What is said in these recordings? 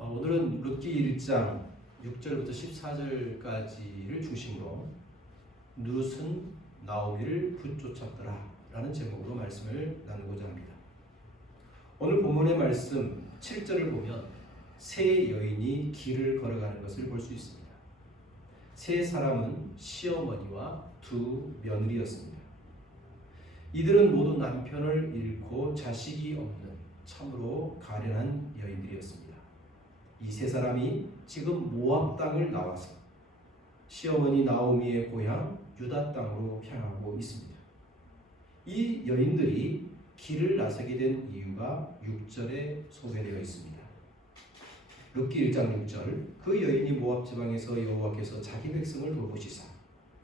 오늘은 룻기 1장 6절부터 14절까지를 중심으로 룻은 나오미를 붙쫓았더라 라는 제목으로 말씀을 나누고자 합니다. 오늘 본문의 말씀 7절을 보면 세 여인이 길을 걸어가는 것을 볼 수 있습니다. 세 사람은 시어머니와 두 며느리였습니다. 이들은 모두 남편을 잃고 자식이 없는 참으로 가련한 여인들이었습니다. 이 세 사람이 지금 모압 땅을 나와서 시어머니 나오미의 고향 유다 땅으로 향하고 있습니다. 이 여인들이 길을 나서게 된 이유가 6절에 소개되어 있습니다. 룻기 1장 6절 그 여인이 모압 지방에서 여호와께서 자기 백성을 돌보시사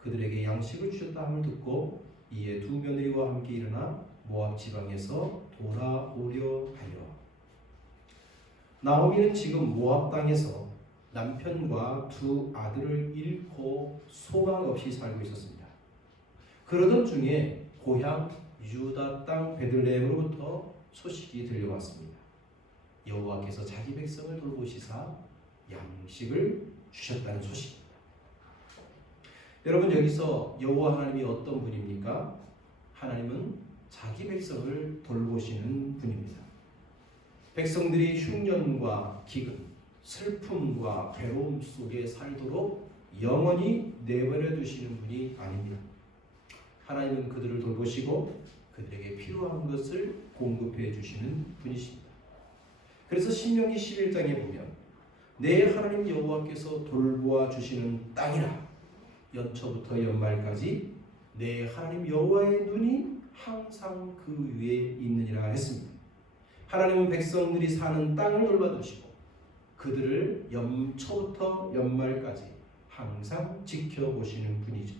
그들에게 양식을 주셨다 함을 듣고 이에 두 며느리와 함께 일어나 모압 지방에서 돌아오려 하여. 나오미는 지금 모압 땅에서 남편과 두 아들을 잃고 소망 없이 살고 있었습니다. 그러던 중에 고향 유다 땅 베들레헴으로부터 소식이 들려왔습니다. 여호와께서 자기 백성을 돌보시사 양식을 주셨다는 소식입니다. 여러분, 여기서 여호와 하나님이 어떤 분입니까? 하나님은 자기 백성을 돌보시는 분입니다. 백성들이 흉년과 기근, 슬픔과 괴로움 속에 살도록 영원히 내버려 두시는 분이 아닙니다. 하나님은 그들을 돌보시고 그들에게 필요한 것을 공급해 주시는 분이십니다. 그래서 신명기 11장에 보면 내 하나님 여호와께서 돌보아 주시는 땅이라 연초부터 연말까지 내 하나님 여호와의 눈이 항상 그 위에 있느니라 했습니다. 하나님은 백성들이 사는 땅을 돌봐두시고 그들을 연초부터 연말까지 항상 지켜보시는 분이죠.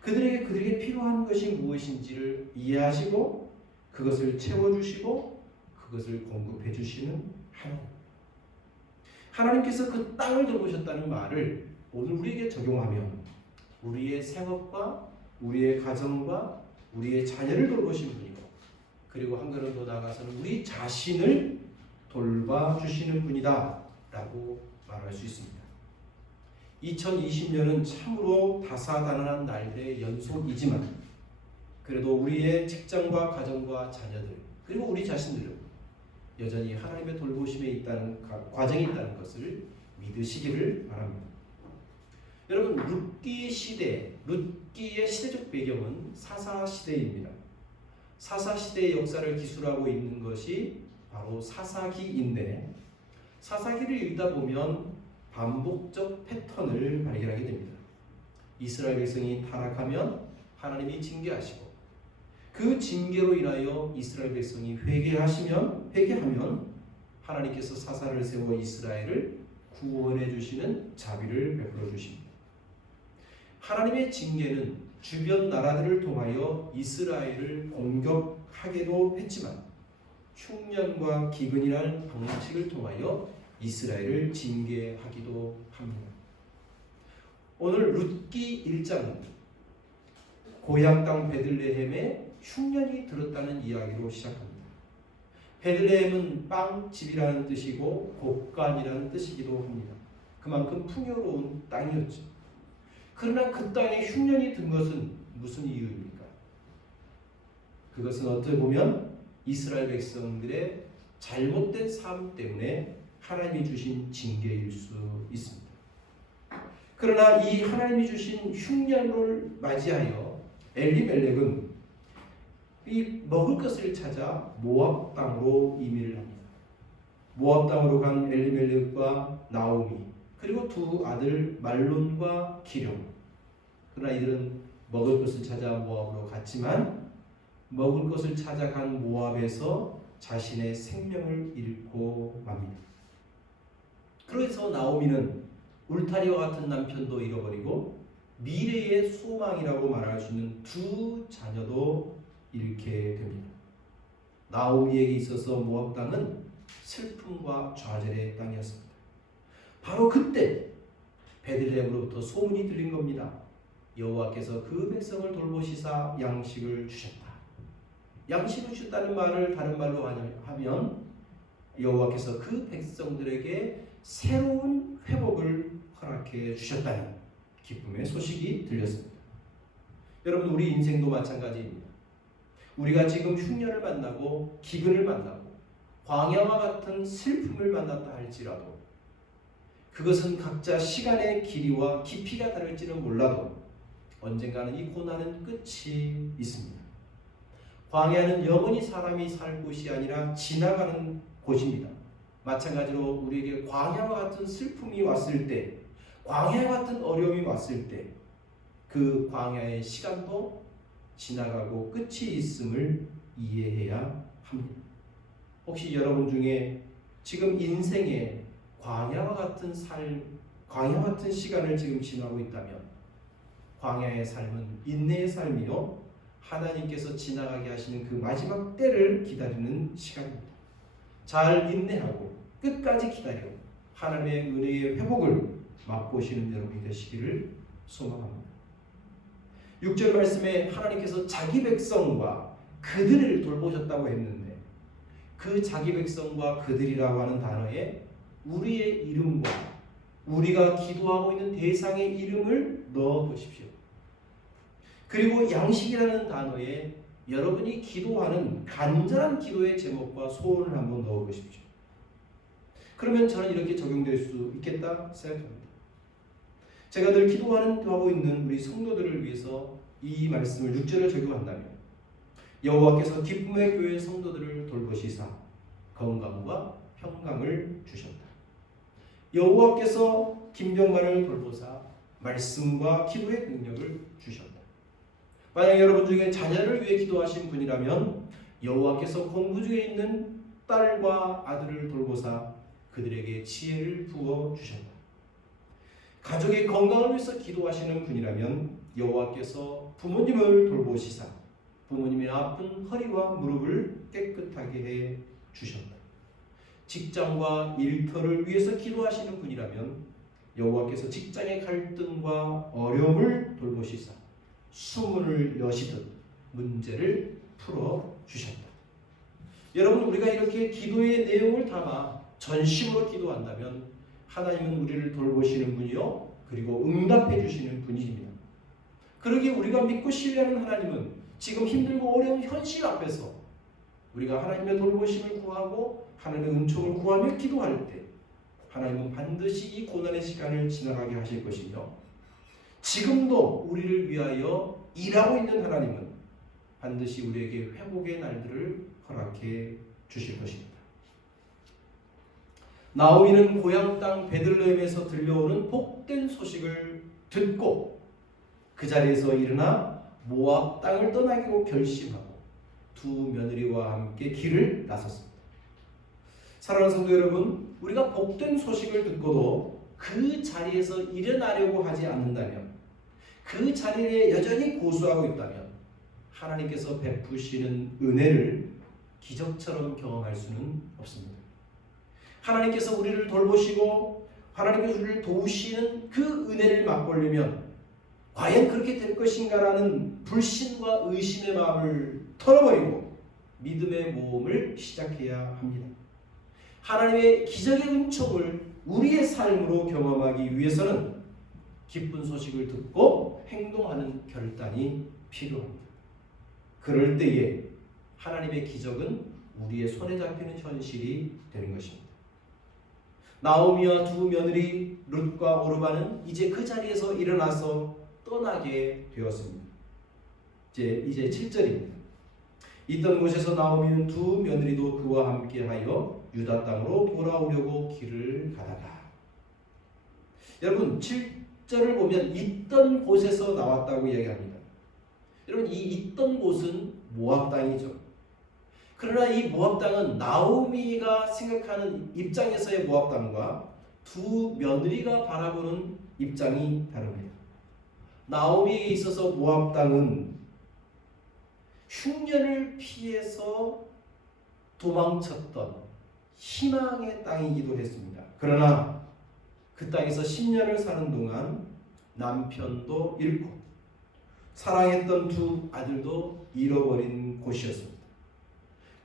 그들에게 필요한 것이 무엇인지를 이해하시고 그것을 채워주시고 그것을 공급해 주시는 하나님. 하나님께서 그 땅을 돌보셨다는 말을 오늘 우리에게 적용하면 우리의 생업과 우리의 가정과 우리의 자녀를 돌보신 분이고, 그리고 한 걸음 더 나아가서는 우리 자신을 돌봐주시는 분이다 라고 말할 수 있습니다. 2020년은 참으로 다사다난한 날들의 연속이지만 그래도 우리의 직장과 가정과 자녀들 그리고 우리 자신들은 여전히 하나님의 돌보심에 있다는 과정이 있다는 것을 믿으시기를 바랍니다. 여러분, 룻기의 시대적 배경은 사사시대입니다. 사사시대의 역사를 기술하고 있는 것이 바로 사사기인데, 사사기를 읽다 보면 반복적 패턴을 발견하게 됩니다. 이스라엘 백성이 타락하면 하나님이 징계하시고 그 징계로 인하여 이스라엘 백성이 회개하면 하나님께서 사사를 세워 이스라엘을 구원해 주시는 자비를 베풀어 주십니다. 하나님의 징계는 주변 나라들을 통하여 이스라엘을 공격하기도 했지만 흉년과 기근이라는 방식을 통하여 이스라엘을 징계하기도 합니다. 오늘 룻기 1장은 고향 땅 베들레헴에 흉년이 들었다는 이야기로 시작합니다. 베들레헴은 빵집이라는 뜻이고 곡간이라는 뜻이기도 합니다. 그만큼 풍요로운 땅이었죠. 그러나 그 땅에 흉년이 든 것은 무슨 이유입니까? 그것은 어떻게 보면 이스라엘 백성들의 잘못된 삶 때문에 하나님이 주신 징계일 수 있습니다. 그러나 이 하나님이 주신 흉년을 맞이하여 엘리멜렉은 이 먹을 것을 찾아 모압 땅으로 이민을 합니다. 모압 땅으로 간 엘리멜렉과 나오미 그리고 두 아들 말론과 기럝. 그러나 이들은 먹을 것을 찾아 모압으로 갔지만 먹을 것을 찾아간 모압에서 자신의 생명을 잃고 맙니다. 그래서 나오미는 울타리와 같은 남편도 잃어버리고 미래의 소망이라고 말할 수 있는 두 자녀도 잃게 됩니다. 나오미에게 있어서 모압 땅은 슬픔과 좌절의 땅이었습니다. 바로 그때 베들레헴으로부터 소문이 들린 겁니다. 여호와께서 그 백성을 돌보시사 양식을 주셨다. 양식을 주셨다는 말을 다른 말로 하면 여호와께서 그 백성들에게 새로운 회복을 허락해 주셨다는 기쁨의 소식이 들렸습니다. 여러분, 우리 인생도 마찬가지입니다. 우리가 지금 흉년을 만나고 기근을 만나고 광야와 같은 슬픔을 만났다 할지라도 그것은 각자 시간의 길이와 깊이가 다를지는 몰라도 언젠가는 이 고난은 끝이 있습니다. 광야는 영원히 사람이 살 곳이 아니라 지나가는 곳입니다. 마찬가지로 우리에게 광야와 같은 슬픔이 왔을 때, 광야와 같은 어려움이 왔을 때 그 광야의 시간도 지나가고 끝이 있음을 이해해야 합니다. 혹시 여러분 중에 지금 인생의 광야와 같은 광야 같은 시간을 지금 지나고 있다면 광야의 삶은 인내의 삶이요 하나님께서 지나가게 하시는 그 마지막 때를 기다리는 시간입니다. 잘 인내하고 끝까지 기다려 하나님의 은혜의 회복을 맛보시는 여러분이 되시기를 소망합니다. 6절 말씀에 하나님께서 자기 백성과 그들을 돌보셨다고 했는데 그 자기 백성과 그들이라고 하는 단어에 우리의 이름과 우리가 기도하고 있는 대상의 이름을 넣어 보십시오. 그리고 양식이라는 단어에 여러분이 기도하는 간절한 기도의 제목과 소원을 한번 넣어 보십시오. 그러면 저는 이렇게 적용될 수 있겠다 생각합니다. 제가 늘 기도하고 있는 우리 성도들을 위해서 이 말씀을 6절을 적용한다면 여호와께서 기쁨의 교회 성도들을 돌보시사 건강과 평강을 주셨다. 여호와께서 김병만을 돌보사 말씀과 기도의 능력을 주셨다. 만약 여러분 중에 자녀를 위해 기도하신 분이라면 여호와께서 공부 중에 있는 딸과 아들을 돌보사 그들에게 지혜를 부어 주셨다. 가족의 건강을 위해서 기도하시는 분이라면 여호와께서 부모님을 돌보시사 부모님의 아픈 허리와 무릎을 깨끗하게 해 주셨다. 직장과 일터를 위해서 기도하시는 분이라면 여호와께서 직장의 갈등과 어려움을 돌보시사 수문을 여시듯 문제를 풀어 주셨다. 여러분, 우리가 이렇게 기도의 내용을 담아 전심으로 기도한다면 하나님은 우리를 돌보시는 분이요 그리고 응답해 주시는 분이십니다. 그러기에 우리가 믿고 신뢰하는 하나님은 지금 힘들고 어려운 현실 앞에서 우리가 하나님의 돌보심을 구하고 하나님의 은총을 구하며 기도할 때 하나님은 반드시 이 고난의 시간을 지나가게 하실 것이며 지금도 우리를 위하여 일하고 있는 하나님은 반드시 우리에게 회복의 날들을 허락해 주실 것입니다. 나오미는 고향 땅 베들레헴에서 들려오는 복된 소식을 듣고 그 자리에서 일어나 모압 땅을 떠나기로 결심하고 두 며느리와 함께 길을 나섰습니다. 사랑하는 성도 여러분, 우리가 복된 소식을 듣고도 그 자리에서 일어나려고 하지 않는다면, 그 자리에 여전히 고수하고 있다면 하나님께서 베푸시는 은혜를 기적처럼 경험할 수는 없습니다. 하나님께서 우리를 돌보시고 하나님께서 우리를 도우시는 그 은혜를 맛보려면 과연 그렇게 될 것인가라는 불신과 의심의 마음을 털어버리고 믿음의 모험을 시작해야 합니다. 하나님의 기적의 은총을 우리의 삶으로 경험하기 위해서는 기쁜 소식을 듣고 행동하는 결단이 필요합니다. 그럴 때에 하나님의 기적은 우리의 손에 잡히는 현실이 되는 것입니다. 나오미와 두 며느리 룻과 오르바는 이제 그 자리에서 일어나서 떠나게 되었습니다. 이제 7절입니다. 있던 곳에서 나오미는 두 며느리도 그와 함께하여 유다 땅으로 돌아오려고 길을 가다가, 여러분 7절을 보면 있던 곳에서 나왔다고 이야기합니다. 여러분, 이 있던 곳은 모압 땅이죠. 그러나 이 모압 땅은 나오미가 생각하는 입장에서의 모압 땅과 두 며느리가 바라보는 입장이 다릅니다. 나오미에게 있어서 모압 땅은 흉년을 피해서 도망쳤던 희망의 땅이기도 했습니다. 그러나 그 땅에서 10년을 사는 동안 남편도 잃고 사랑했던 두 아들도 잃어버린 곳이었습니다.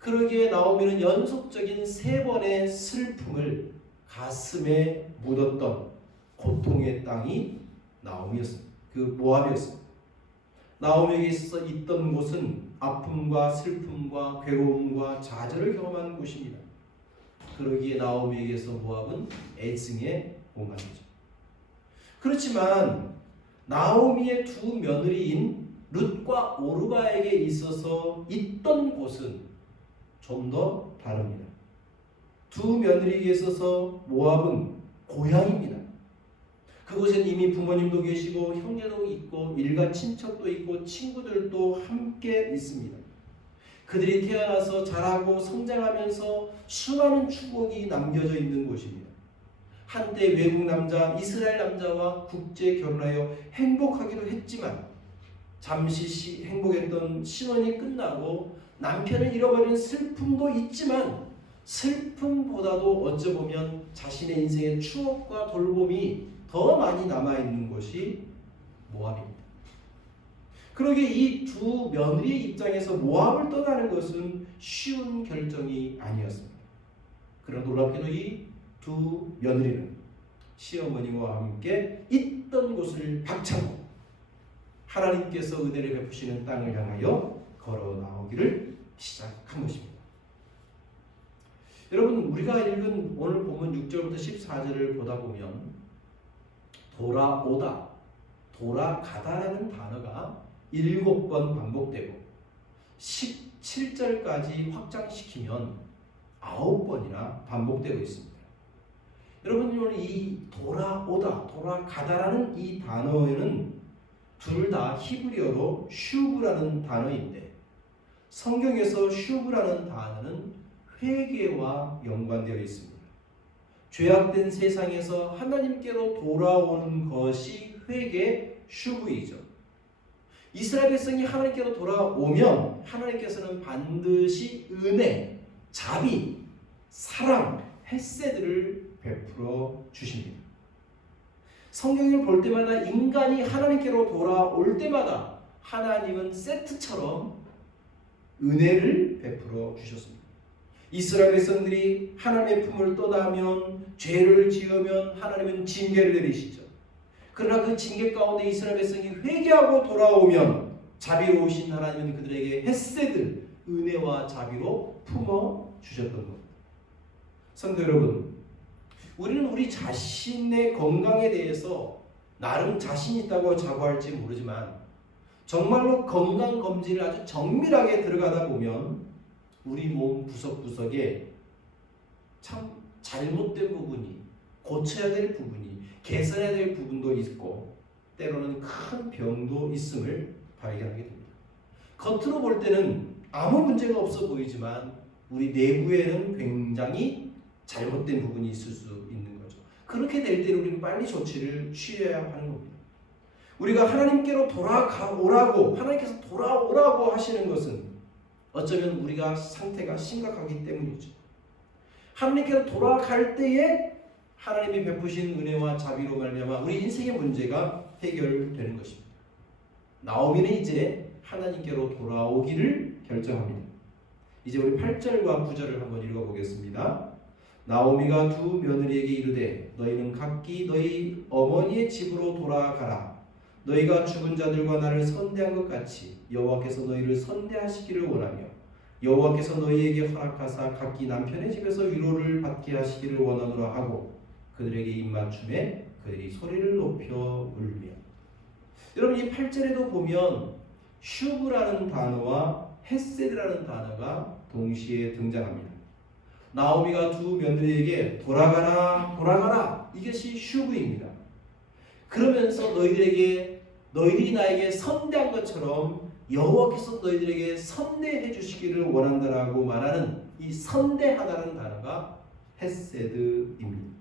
그러기에 나오미는 연속적인 3번의 슬픔을 가슴에 묻었던 고통의 땅이 나오미였습니다. 그 모압이었습니다. 나오미에게 있어 있던 곳은 아픔과 슬픔과 괴로움과 좌절을 경험한 곳입니다. 그러기에 나오미에게서 모압은 애증의 공간이죠. 그렇지만 나오미의 두 며느리인 룻과 오르바에게 있어서 있던 곳은 좀 더 다릅니다. 두 며느리에게 있어서 모압은 고향입니다. 그곳엔 이미 부모님도 계시고 형제도 있고 일가 친척도 있고 친구들도 함께 있습니다. 그들이 태어나서 자라고 성장하면서 수많은 축복이 남겨져 있는 곳입니다. 한때 외국 남자, 이스라엘 남자와 국제 결혼하여 행복하기도 했지만 잠시 행복했던 신혼이 끝나고 남편을 잃어버린 슬픔도 있지만 슬픔보다도 어쩌보면 자신의 인생의 추억과 돌봄이 더 많이 남아있는 곳이 모압입니다. 그러기에 이 두 며느리의 입장에서 모압을 떠나는 것은 쉬운 결정이 아니었습니다. 그러나 놀랍게도 이 두 며느리는 시어머니와 함께 있던 곳을 박차고 하나님께서 은혜를 베푸시는 땅을 향하여 걸어 나오기를 시작한 것입니다. 여러분, 우리가 읽은 오늘 본문 6절부터 14절을 보다 보면 돌아오다, 돌아가다라는 단어가 7번 반복되고 17절까지 확장시키면 9번이나 반복되고 있습니다. 여러분, 오늘 이 돌아오다, 돌아가다라는 이 단어에는 둘 다 히브리어로 슈브라는 단어인데 성경에서 슈브라는 단어는 회개와 연관되어 있습니다. 죄악된 세상에서 하나님께로 돌아오는 것이 회개 슈브이죠. 이스라엘 백성이 하나님께로 돌아오면 하나님께서는 반드시 은혜, 자비, 사랑, 헤세드를 베풀어 주십니다. 성경을 볼 때마다 인간이 하나님께로 돌아올 때마다 하나님은 세트처럼 은혜를 베풀어 주셨습니다. 이스라엘 백성들이 하나님의 품을 떠나면 죄를 지으면 하나님은 징계를 내리시죠. 그러나 그 징계 가운데 이스라엘 백성이 회개하고 돌아오면 자비로우신 하나님은 그들에게 헤세드, 은혜와 자비로 품어 주셨던 겁니다. 성도 여러분, 우리는 우리 자신의 건강에 대해서 나름 자신 있다고 자부할지 모르지만 정말로 건강검진을 아주 정밀하게 들어가다 보면 우리 몸 구석구석에 참 잘못된 부분이, 고쳐야 될 부분이, 개선해야 될 부분도 있고 때로는 큰 병도 있음을 발견하게 됩니다. 겉으로 볼 때는 아무 문제가 없어 보이지만 우리 내부에는 굉장히 잘못된 부분이 있을 수 있는 거죠. 그렇게 될 때는 우리는 빨리 조치를 취해야 하는 겁니다. 우리가 하나님께로 돌아오라고, 하나님께서 돌아오라고 하시는 것은 어쩌면 우리가 상태가 심각하기 때문이죠. 하나님께로 돌아갈 때에 하나님이 베푸신 은혜와 자비로 말미암아 우리 인생의 문제가 해결되는 것입니다. 나오미는 이제 하나님께로 돌아오기를 결정합니다. 이제 우리 8절과 9절을 한번 읽어보겠습니다. 나오미가 두 며느리에게 이르되 너희는 각기 너희 어머니의 집으로 돌아가라. 너희가 죽은 자들과 나를 선대한 것 같이 여호와께서 너희를 선대하시기를 원하며 여호와께서 너희에게 허락하사 각기 남편의 집에서 위로를 받게 하시기를 원하노라 하고 그들에게 입맞춤에 그들이 소리를 높여 울며. 여러분, 이 8절에도 보면 슈브라는 단어와 헤세드라는 단어가 동시에 등장합니다. 나오미가 두 며느리에게 돌아가라, 돌아가라, 이것이 슈브입니다. 그러면서 너희들이 나에게 선대한 것처럼 여호와께서 너희들에게 선대해 주시기를 원한다라고 말하는 이 선대하다는 단어가 헤세드입니다.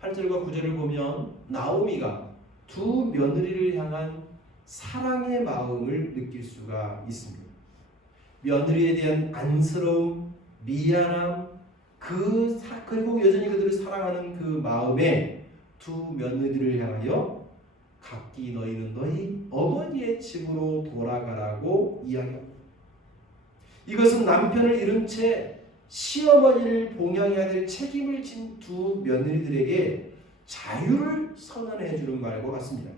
8절과 9절을 보면 나오미가 두 며느리를 향한 사랑의 마음을 느낄 수가 있습니다. 며느리에 대한 안쓰러움, 미안함, 그리고 여전히 그들을 사랑하는 그 마음에 두 며느리를 향하여 각기 너희는 너희 어머니의 집으로 돌아가라고 이야기합니다. 이것은 남편을 잃은 채 시어머니를 봉양해야 될 책임을 진 두 며느리들에게 자유를 선언해 주는 말과 같습니다.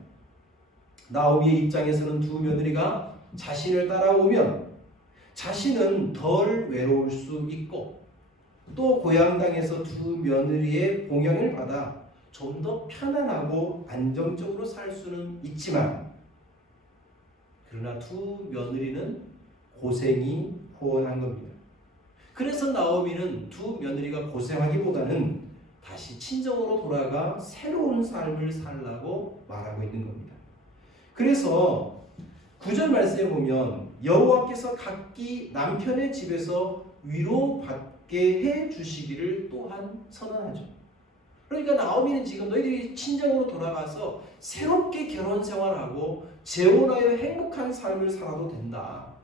나오미의 입장에서는 두 며느리가 자신을 따라오면 자신은 덜 외로울 수 있고 또 고향 땅에서 두 며느리의 봉양을 받아 좀 더 편안하고 안정적으로 살 수는 있지만, 그러나 두 며느리는 고생이 호언한 겁니다. 그래서 나오미는 두 며느리가 고생하기보다는 다시 친정으로 돌아가 새로운 삶을 살라고 말하고 있는 겁니다. 그래서 9절 말씀에 보면 여호와께서 각기 남편의 집에서 위로받게 해 주시기를 또한 선언하죠. 그러니까 나오미는 지금 너희들이 친정으로 돌아가서 새롭게 결혼 생활하고 재혼하여 행복한 삶을 살아도 된다.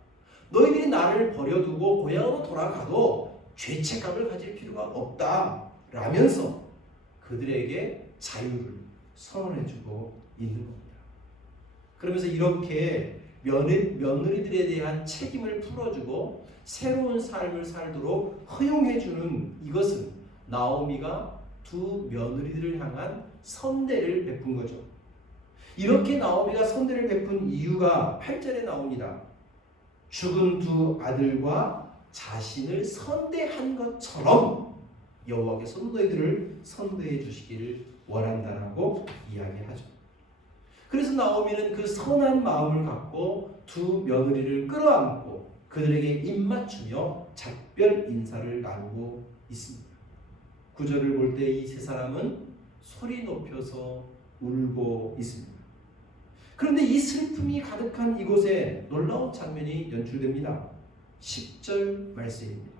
너희들이 나를 버려두고 고향으로 돌아가도 죄책감을 가질 필요가 없다 라면서 그들에게 자유를 선언해주고 있는 겁니다. 그러면서 이렇게 며느리들에 대한 책임을 풀어주고 새로운 삶을 살도록 허용해주는 이것은 나오미가 두 며느리들을 향한 선대를 베푼 거죠. 이렇게 나오미가 선대를 베푼 이유가 8절에 나옵니다. 죽은 두 아들과 자신을 선대한 것처럼 여호와께서 너희들을 선대해 주시기를 원한다라고 이야기하죠. 그래서 나오미는 그 선한 마음을 갖고 두 며느리를 끌어안고 그들에게 입맞추며 작별 인사를 나누고 있습니다. 9절을 볼 때 이 세 사람은 소리 높여서 울고 있습니다. 그런데 이 슬픔이 가득한 이곳에 놀라운 장면이 연출됩니다. 10절 말씀입니다.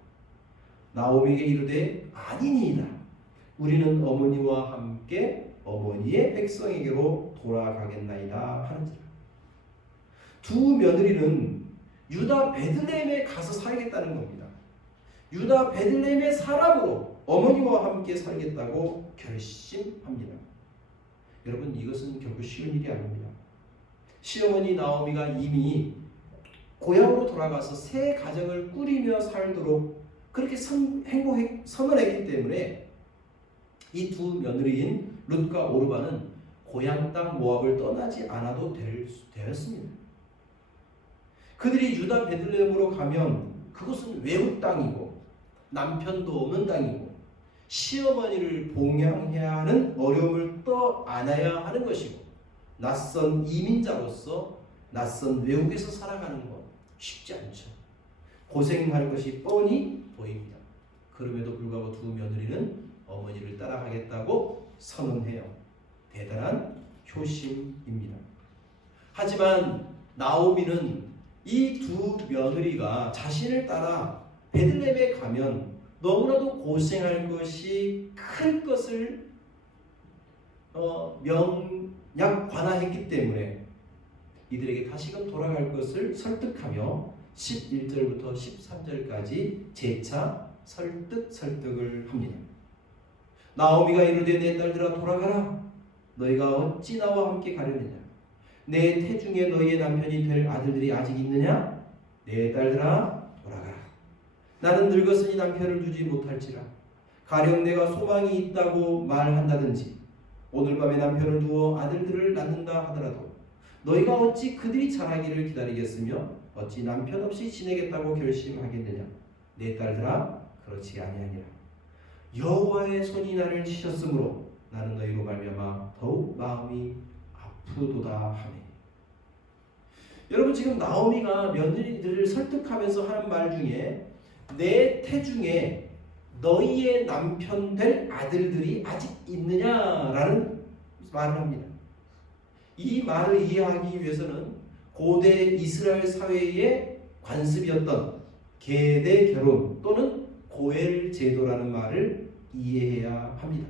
나오미에게 이르되 아니니이다. 우리는 어머니와 함께 어머니의 백성에게로 돌아가겠나이다 하는지라. 두 며느리는 유다 베들레헴에 가서 살겠다는 겁니다. 유다 베들레헴의 사람으로 어머니와 함께 살겠다고 결심합니다. 여러분, 이것은 결코 쉬운 일이 아닙니다. 시어머니 나오미가 이미 고향으로 돌아가서 새 가정을 꾸리며 살도록 그렇게 선언했기 때문에 이 두 며느리인 룻과 오르바는 고향 땅 모압을 떠나지 않아도 되었습니다. 그들이 유다 베들레헴으로 가면 그곳은 외국 땅이고 남편도 없는 땅이고 시어머니를 봉양해야 하는 어려움을 떠안아야 하는 것이고 낯선 이민자로서 낯선 외국에서 살아가는 것 쉽지 않죠. 고생하는 것이 뻔히 보입니다. 그럼에도 불구하고 두 며느리는 어머니를 따라가겠다고 선언해요. 대단한 효심입니다. 하지만 나오미는 이 두 며느리가 자신을 따라 베들레헴에 가면 너무나도 고생할 것이 클 것을 명약관하했기 때문에 이들에게 다시금 돌아갈 것을 설득하며 11절부터 13절까지 재차 설득을 합니다. 나오미가 이르되 내 딸들아 돌아가라. 너희가 어찌 나와 함께 가려느냐. 내 태중에 너희의 남편이 될 아들들이 아직 있느냐. 내 딸들아 돌아가라. 나는 늙었으니 남편을 두지 못할지라. 가령 내가 소망이 있다고 말한다든지 오늘 밤에 남편을 두어 아들들을 낳는다 하더라도 너희가 어찌 그들이 자라기를 기다리겠으며 어찌 남편 없이 지내겠다고 결심하겠느냐. 내 딸들아 그렇지 아니하니라. 여호와의 손이 나를 치셨으므로 나는 너희로 말미암아 더욱 마음이 아프도다 하네. 여러분, 지금 나오미가 며느리들을 설득하면서 하는 말 중에 내 태중에 너희의 남편 될 아들들이 아직 있느냐라는 말을 합니다. 이 말을 이해하기 위해서는 고대 이스라엘 사회의 관습이었던 계대 결혼 또는 고엘 제도라는 말을 이해해야 합니다.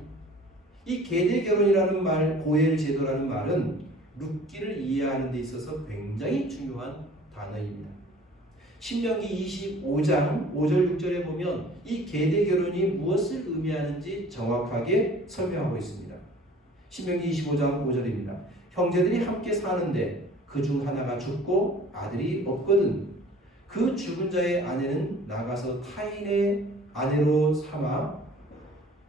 이 계대 결혼이라는 말, 고엘 제도라는 말은 룻기를 이해하는 데 있어서 굉장히 중요한 단어입니다. 신명기 25장 5절 6절에 보면 이 계대 결혼이 무엇을 의미하는지 정확하게 설명하고 있습니다. 신명기 25장 5절입니다. 형제들이 함께 사는데 그 중 하나가 죽고 아들이 없거든 그 죽은 자의 아내는 나가서 타인의 아내로 삼아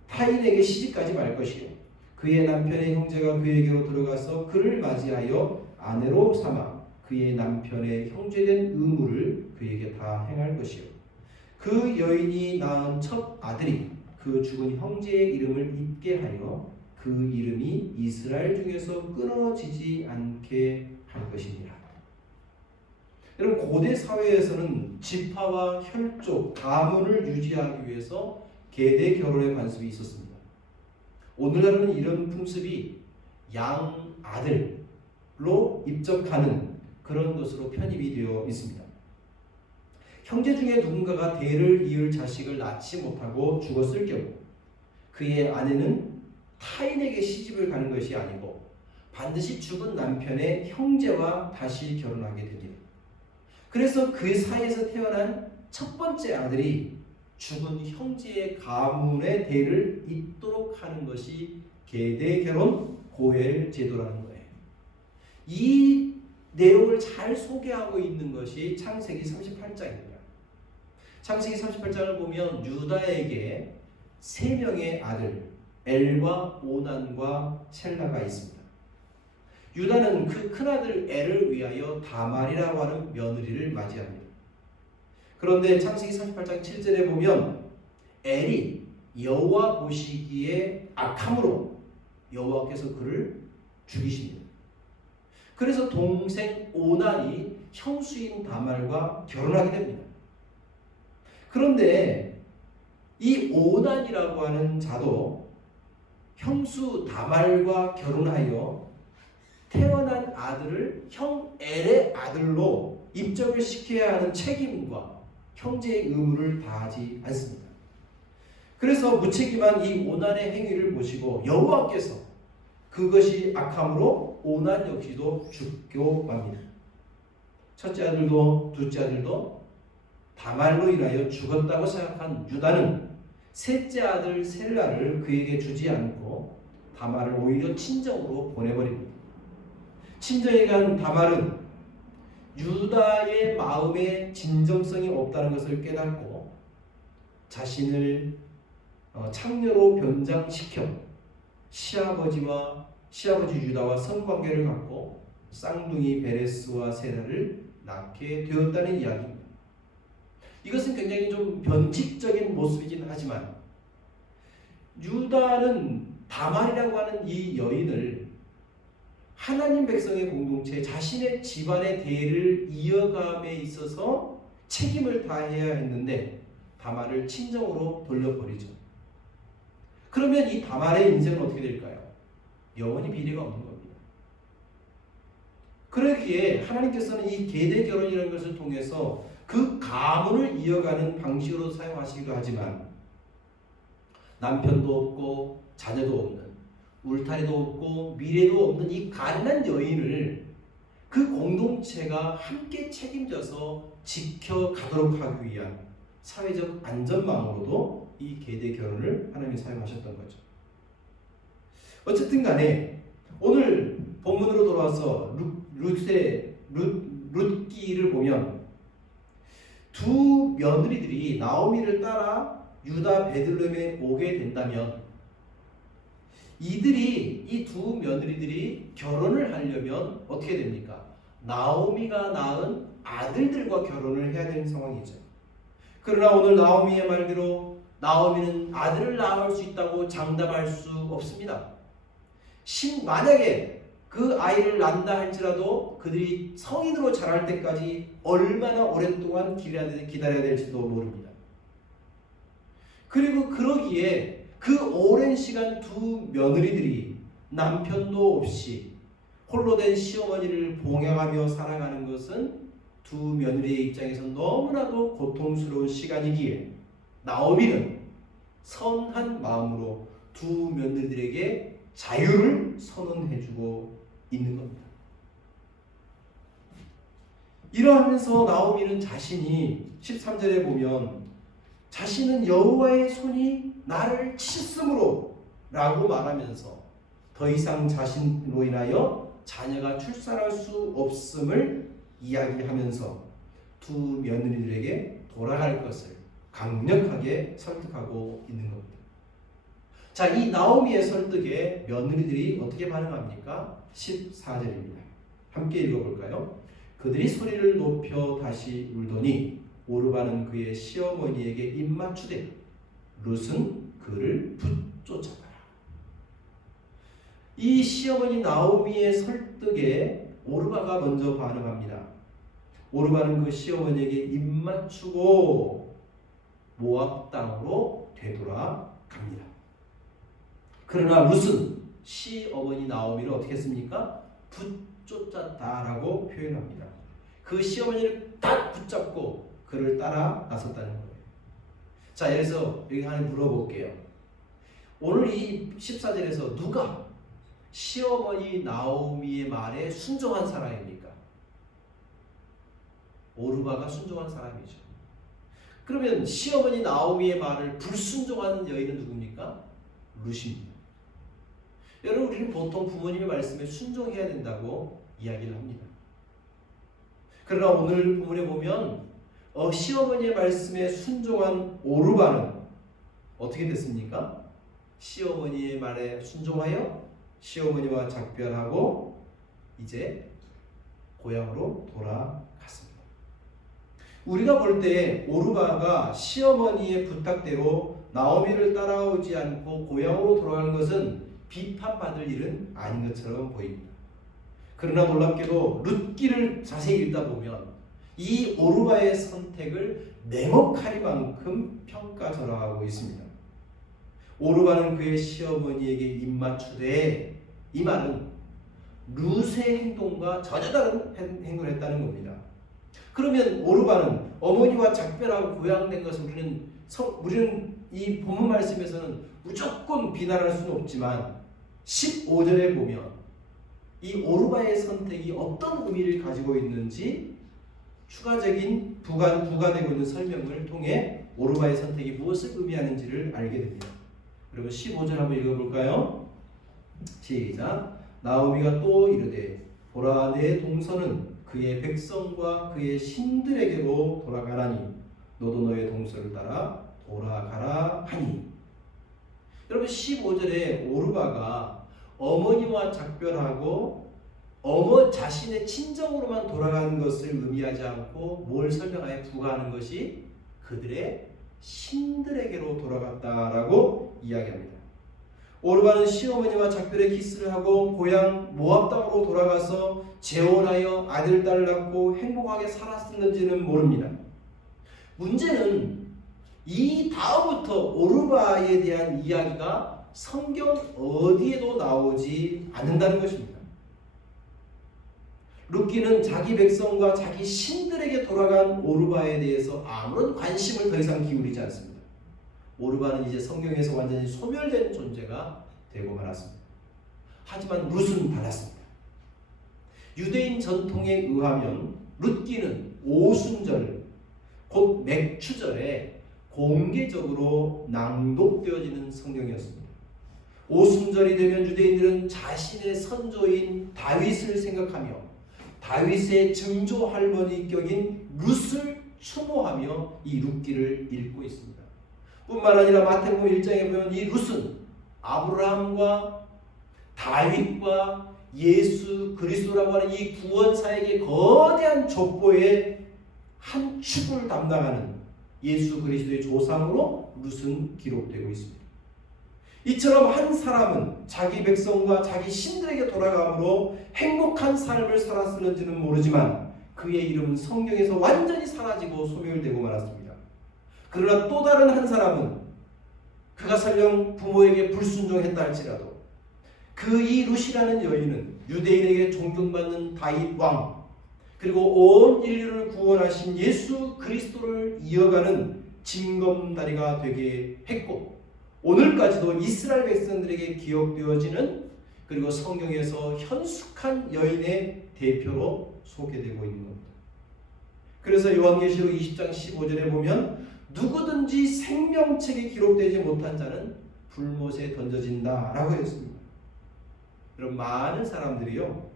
타인에게 시집가지 말 것이요 그의 남편의 형제가 그에게로 들어가서 그를 맞이하여 아내로 삼아 그의 남편의 형제된 의무를 그에게 다 행할 것이요 그 여인이 낳은 첫 아들이 그 죽은 형제의 이름을 잊게 하여 그 이름이 이스라엘 중에서 끊어지지 않게 할 것이니라. 여러분 고대 사회에서는 지파와 혈족, 가문을 유지하기 위해서 계대 결혼의 관습이 있었습니다. 오늘날은 이런 풍습이 양아들로 입적하는 그런 것으로 편입이 되어 있습니다. 형제 중에 누군가가 대를 이을 자식을 낳지 못하고 죽었을 경우 그의 아내는 타인에게 시집을 가는 것이 아니고 반드시 죽은 남편의 형제와 다시 결혼하게 됩니다. 그래서 그 사이에서 태어난 첫 번째 아들이 죽은 형제의 가문의 대를 잇도록 하는 것이 계대 결혼 고엘 제도라는 거예요. 이 내용을 잘 소개하고 있는 것이 창세기 38장입니다. 창세기 38장을 보면 유다에게 3명의 아들 엘과 오난과 셀라가 있습니다. 유다는 그 큰아들 엘을 위하여 다말이라고 하는 며느리를 맞이합니다. 그런데 창세기 38장 7절에 보면 엘이 여호와 보시기에 악함으로 여호와께서 그를 죽이십니다. 그래서 동생 오난이 형수인 다말과 결혼하게 됩니다. 그런데 이 오난이라고 하는 자도 형수 다말과 결혼하여 태어난 아들을 형 엘의 아들로 입적을 시켜야 하는 책임과 형제의 의무를 다하지 않습니다. 그래서 무책임한 이 오난의 행위를 보시고 여호와께서 그것이 악함으로 오난 역시도 죽고 맙니다. 첫째 아들도 둘째 아들도 다말로 인하여 죽었다고 생각한 유다는 셋째 아들 셀라를 그에게 주지 않고 다말을 오히려 친정으로 보내버립니다. 친정에 간 다말은 유다의 마음에 진정성이 없다는 것을 깨닫고 자신을 창녀로 변장시켜 시아버지 유다와 성관계를 갖고 쌍둥이 베레스와 세라를 낳게 되었다는 이야기입니다. 이것은 굉장히 좀 변칙적인 모습이긴 하지만 유다는 다말이라고 하는 이 여인을 하나님 백성의 공동체, 자신의 집안의 대를 이어감에 있어서 책임을 다해야 했는데 다말을 친정으로 돌려버리죠. 그러면 이 다말의 인생은 어떻게 될까요? 영원히 미래가 없는 겁니다. 그러기에 하나님께서는 이 계대 결혼이라는 것을 통해서 그 가문을 이어가는 방식으로 사용하시기도 하지만 남편도 없고 자녀도 없는 울타리도 없고 미래도 없는 이 가난한 여인을 그 공동체가 함께 책임져서 지켜가도록 하기 위한 사회적 안전망으로도 이 계대 결혼을 하나님이 사용하셨던 거죠. 어쨌든 간에 오늘 본문으로 돌아와서 룻기를 보면 두 며느리들이 나오미를 따라 유다 베들레헴에 오게 된다면 이 두 며느리들이 결혼을 하려면 어떻게 됩니까? 나오미가 낳은 아들들과 결혼을 해야 되는 상황이죠. 그러나 오늘 나오미의 말대로 나오미는 아들을 낳을 수 있다고 장담할 수 없습니다. 만약에 그 아이를 낳는다 할지라도 그들이 성인으로 자랄 때까지 얼마나 오랫동안 기다려야 될지도 모릅니다. 그리고 그러기에 그 오랜 시간 두 며느리들이 남편도 없이 홀로 된 시어머니를 봉양하며 살아가는 것은 두 며느리의 입장에서 너무나도 고통스러운 시간이기에 나오미는 선한 마음으로 두 며느리들에게 자유를 선언해주고 있는 겁니다. 이러하면서 나오미는 자신이 13절에 보면 자신은 여호와의 손이 나를 쳤으므로 라고 말하면서 더 이상 자신으로 인하여 자녀가 출산할 수 없음을 이야기하면서 두 며느리들에게 돌아갈 것을 강력하게 설득하고 있는 겁니다. 자, 이 나오미의 설득에 며느리들이 어떻게 반응합니까? 14절입니다. 함께 읽어볼까요? 그들이 소리를 높여 다시 울더니 오르바는 그의 시어머니에게 입맞추되 룻은 그를 붙쫓아가라. 이 시어머니 나오미의 설득에 오르바가 먼저 반응합니다. 오르바는 그 시어머니에게 입맞추고 모압 땅으로 되돌아갑니다. 그러나 룻은 시어머니 나오미를 어떻게 했습니까? 붙쫓았다라고 표현합니다. 그 시어머니를 딱 붙잡고 그를 따라 나섰다는 거예요. 자, 여기서 여기 하나 물어볼게요. 오늘 이 14절에서 누가 시어머니 나오미의 말에 순종한 사람입니까? 오르바가 순종한 사람이죠. 그러면 시어머니 나오미의 말을 불순종하는 여인은 누굽니까? 룻입니다. 여러분, 우리는 보통 부모님의 말씀에 순종해야 된다고 이야기를 합니다. 그러나 오늘 본문에 보면 시어머니의 말씀에 순종한 오르바는 어떻게 됐습니까? 시어머니의 말에 순종하여 시어머니와 작별하고 이제 고향으로 돌아갔습니다. 우리가 볼 때 오르바가 시어머니의 부탁대로 나오미를 따라오지 않고 고향으로 돌아가는 것은 비판받을 일은 아닌 것처럼 보입니다. 그러나 놀랍게도 룻기를 자세히 읽다 보면 이 오르바의 선택을 냉혹하리만큼 평가절하하고 있습니다. 오르바는 그의 시어머니에게 입맞추되, 이 말은 룻의 행동과 전혀 다른 행동을 했다는 겁니다. 그러면 오르바는 어머니와 작별하고 고향된 것을 우리는 이 본문 말씀에서는 무조건 비난할 수는 없지만 15절에 보면 이 오르바의 선택이 어떤 의미를 가지고 있는지 추가적인 부과되고 있는 설명을 통해 오르바의 선택이 무엇을 의미하는지를 알게 됩니다. 그리고 15절 한번 읽어볼까요? 시작. 나오미가 또 이르되 보라, 내 동서는 그의 백성과 그의 신들에게로 돌아가라니 너도 너의 동서를 따라 돌아가라 하니. 여러분, 15절에 오르바가 어머니와 작별하고 자신의 친정으로만 돌아가는 것을 의미하지 않고 뭘 설명하여 부과하는 것이 그들의 신들에게로 돌아갔다라고 이야기합니다. 오르바는 시어머니와 작별의 키스를 하고 고향 모압 땅으로 돌아가서 재혼하여 아들, 딸을 낳고 행복하게 살았는지는 모릅니다. 문제는 이 다음부터 오르바에 대한 이야기가 성경 어디에도 나오지 않는다는 것입니다. 룻기는 자기 백성과 자기 신들에게 돌아간 오르바에 대해서 아무런 관심을 더 이상 기울이지 않습니다. 오르바는 이제 성경에서 완전히 소멸된 존재가 되고 말았습니다. 하지만 룻은 달랐습니다. 유대인 전통에 의하면 룻기는 오순절, 곧 맥추절에 공개적으로 낭독되어지는 성경이었습니다. 오순절이 되면 유대인들은 자신의 선조인 다윗을 생각하며 다윗의 증조 할머니 격인 룻을 추모하며 이 룻기를 읽고 있습니다. 뿐만 아니라 마태복음 1장에 보면 이 룻은 아브라함과 다윗과 예수 그리스도라고 하는 이 구원사에게 거대한 족보의 한 축을 담당하는 예수 그리스도의 조상으로 룻은 기록되고 있습니다. 이처럼 한 사람은 자기 백성과 자기 신들에게 돌아감으로 행복한 삶을 살았을는지는 모르지만 그의 이름은 성경에서 완전히 사라지고 소멸되고 말았습니다. 그러나 또 다른 한 사람은 그가 설령 부모에게 불순종했다 할지라도 그 이 룻이라는 여인은 유대인에게 존경받는 다윗 왕, 그리고 온 인류를 구원하신 예수 그리스도를 이어가는 징검다리가 되게 했고 오늘까지도 이스라엘 백성들에게 기억되어지는, 그리고 성경에서 현숙한 여인의 대표로 소개되고 있는 겁니다. 그래서 요한계시록 20장 15절에 보면 누구든지 생명책에 기록되지 못한 자는 불못에 던져진다 라고 했습니다. 여러분, 많은 사람들이요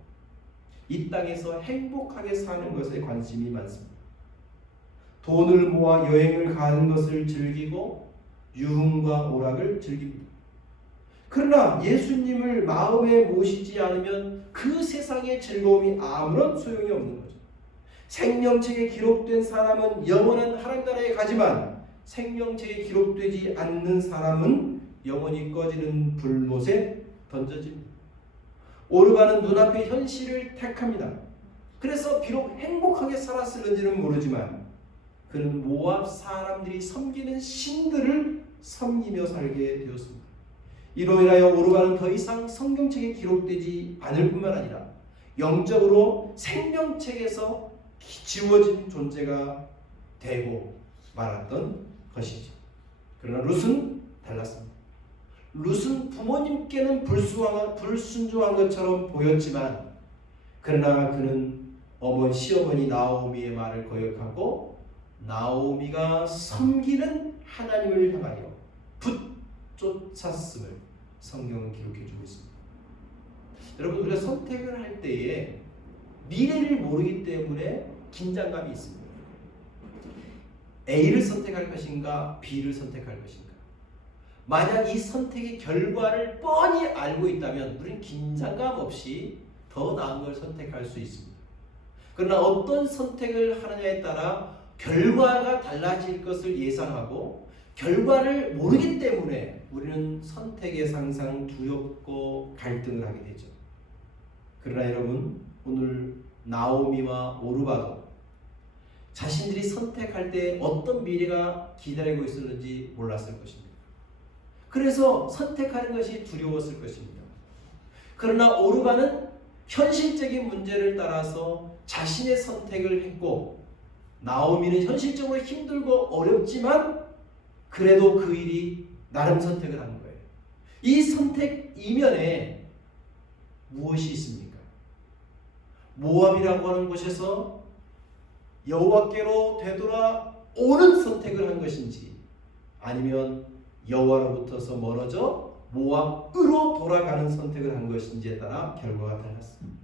이 땅에서 행복하게 사는 것에 관심이 많습니다. 돈을 모아 여행을 가는 것을 즐기고 유흥과 오락을 즐깁니다. 그러나 예수님을 마음에 모시지 않으면 그 세상의 즐거움이 아무런 소용이 없는 거죠. 생명책에 기록된 사람은 영원한 하나님 나라에 가지만 생명책에 기록되지 않는 사람은 영원히 꺼지는 불못에 던져집니다. 오르반은 눈앞의 현실을 택합니다. 그래서 비록 행복하게 살았을는지는 모르지만 그는 모압 사람들이 섬기는 신들을 섬기며 살게 되었습니다. 이로 인하여 오르반은 더 이상 성경책에 기록되지 않을 뿐만 아니라 영적으로 생명책에서 지워진 존재가 되고 말았던 것이죠. 그러나 룻은 달랐습니다. 룻은 부모님께는 불순종한 것처럼 보였지만 그러나 그는 시어머니 나오미의 말을 거역하고 나오미가 섬기는 하나님을 향하여 붙쫓았음을 성경은 기록해주고 있습니다. 여러분, 우리가 선택을 할 때에 미래를 모르기 때문에 긴장감이 있습니다. A를 선택할 것인가 B를 선택할 것인가. 만약 이 선택의 결과를 뻔히 알고 있다면 우리는 긴장감 없이 더 나은 걸 선택할 수 있습니다. 그러나 어떤 선택을 하느냐에 따라 결과가 달라질 것을 예상하고 결과를 모르기 때문에 우리는 선택에 항상 두렵고 갈등을 하게 되죠. 그러나 여러분, 오늘 나오미와 오르바도 자신들이 선택할 때 어떤 미래가 기다리고 있었는지 몰랐을 것입니다. 그래서 선택하는 것이 두려웠을 것입니다. 그러나 오르바는 현실적인 문제를 따라서 자신의 선택을 했고 나오미는 현실적으로 힘들고 어렵지만 그래도 그 일이 나름 선택을 한 거예요. 이 선택 이면에 무엇이 있습니까? 모압이라고 하는 곳에서 여호와께로 되돌아오는 선택을 한 것인지 아니면 여호와로부터서 멀어져 모압으로 돌아가는 선택을 한 것인지에 따라 결과가 달랐습니다.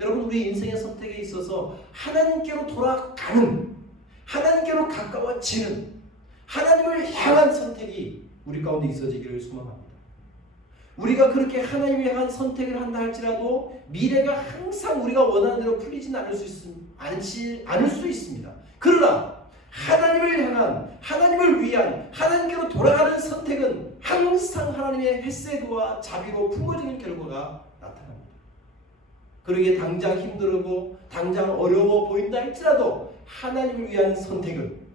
여러분, 우리 인생의 선택에 있어서 하나님께로 돌아가는, 하나님께로 가까워지는, 하나님을 향한 선택이 우리 가운데 있어지기를 소망합니다. 우리가 그렇게 하나님을 향한 선택을 한다 할지라도 미래가 항상 우리가 원하는 대로 풀리진 않을 수 있습니다. 그러나 하나님을 향한, 하나님을 위한, 하나님께로 돌아가는 선택은 항상 하나님의 헤세드와 자비로 품어지는 결과가 나타납니다. 그러기에 당장 힘들고 당장 어려워 보인다 할지라도 하나님을 위한 선택은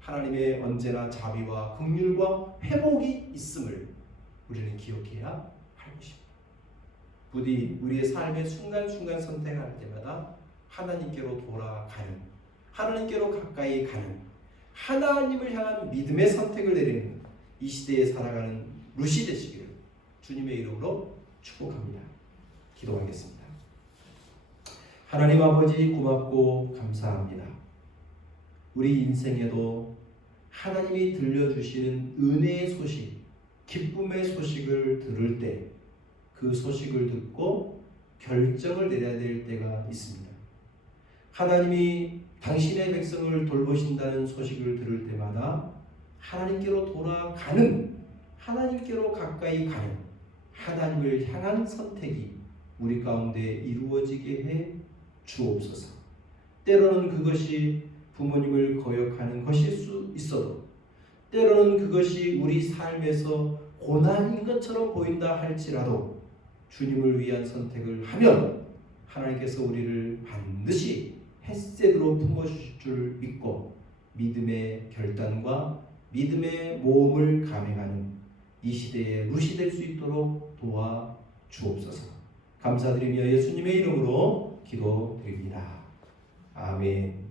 하나님의 언제나 자비와 긍휼과 회복이 있음을 우리는 기억해야 할 것입니다. 부디 우리의 삶의 순간순간 선택할 때마다 하나님께로 돌아가는, 하나님께로 가까이 가는, 하나님을 향한 믿음의 선택을 내리는 이 시대에 살아가는 룻이 되시기를 주님의 이름으로 축복합니다. 기도하겠습니다. 하나님 아버지, 고맙고 감사합니다. 우리 인생에도 하나님이 들려주시는 은혜의 소식, 기쁨의 소식을 들을 때 그 소식을 듣고 결정을 내려야 될 때가 있습니다. 하나님이 당신의 백성을 돌보신다는 소식을 들을 때마다 하나님께로 돌아가는, 하나님께로 가까이 가는, 하나님을 향한 선택이 우리 가운데 이루어지게 해 주옵소서. 때로는 그것이 부모님을 거역하는 것일 수 있어도 때로는 그것이 우리 삶에서 고난인 것처럼 보인다 할지라도 주님을 위한 선택을 하면 하나님께서 우리를 반드시 헤세드로 품어주실 줄 믿고 믿음의 결단과 믿음의 모험을 감행하는 이 시대에 룻이 될 수 있도록 도와 주옵소서. 감사드리며 예수님의 이름으로 기도드립니다. 아멘.